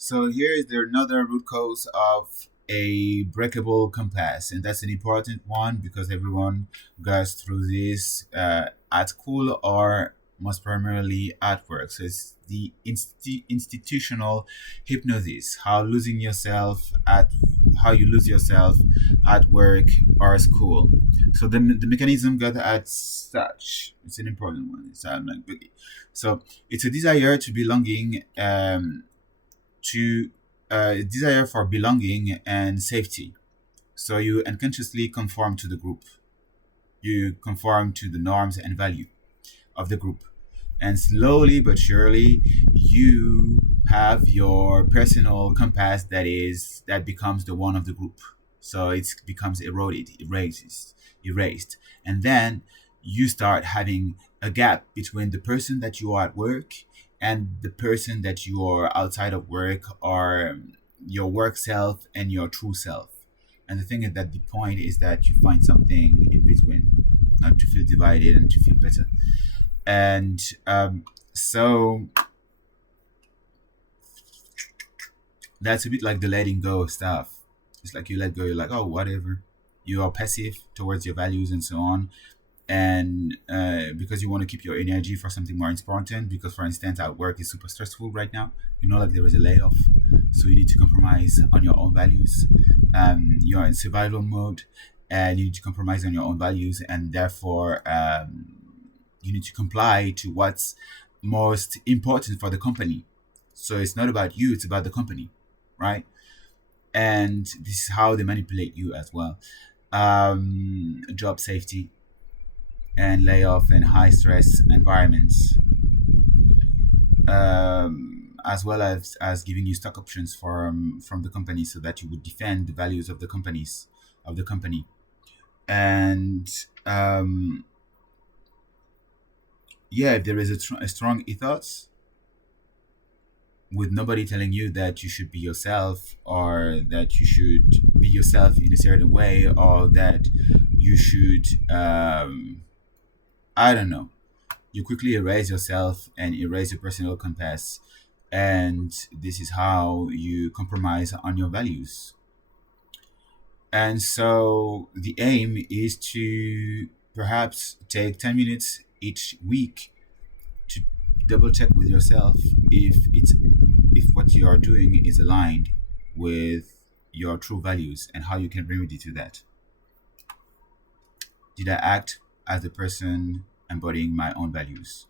So here is there another root cause of a breakable compass, and that's an important one because everyone goes through this at school or most primarily at work. So it's the institutional hypnosis, how you lose yourself at work or school. So the mechanism got at such. It's an important one. It's like biggie. So it's a desire to belonging. To Desire for belonging and safety. So you unconsciously conform to the group. You conform to the norms and value of the group. And slowly but surely, you have your personal compass that becomes the one of the group. So it becomes erased. And then you start having a gap between the person that you are at work and the person that you are outside of work, or your work self and your true self. And the thing is that the point is that you find something in between, not to feel divided and to feel better. And so that's a bit like the letting go of stuff. It's like you let go, you're like, oh, whatever. You are passive towards your values and so on. And because you want to keep your energy for something more important, because for instance at work is super stressful right now, like there is a layoff, so you need to compromise on your own values. You're in survival mode, and you need to compromise on your own values, and therefore you need to comply to what's most important for the company. So it's not about you, it's about the company, right? And this is how they manipulate you as well. Job safety and layoff and high stress environments, as well as giving you stock options from the company so that you would defend the values of the company. And yeah, if there is a strong ethos with nobody telling you that you should be yourself, or that you should be yourself in a certain way, or that you should I don't know, you quickly erase yourself and erase your personal compass. And this is how you compromise on your values. And so the aim is to perhaps take 10 minutes each week to double check with yourself if what you are doing is aligned with your true values, and how you can remedy to that. Did I act as the person embodying my own values?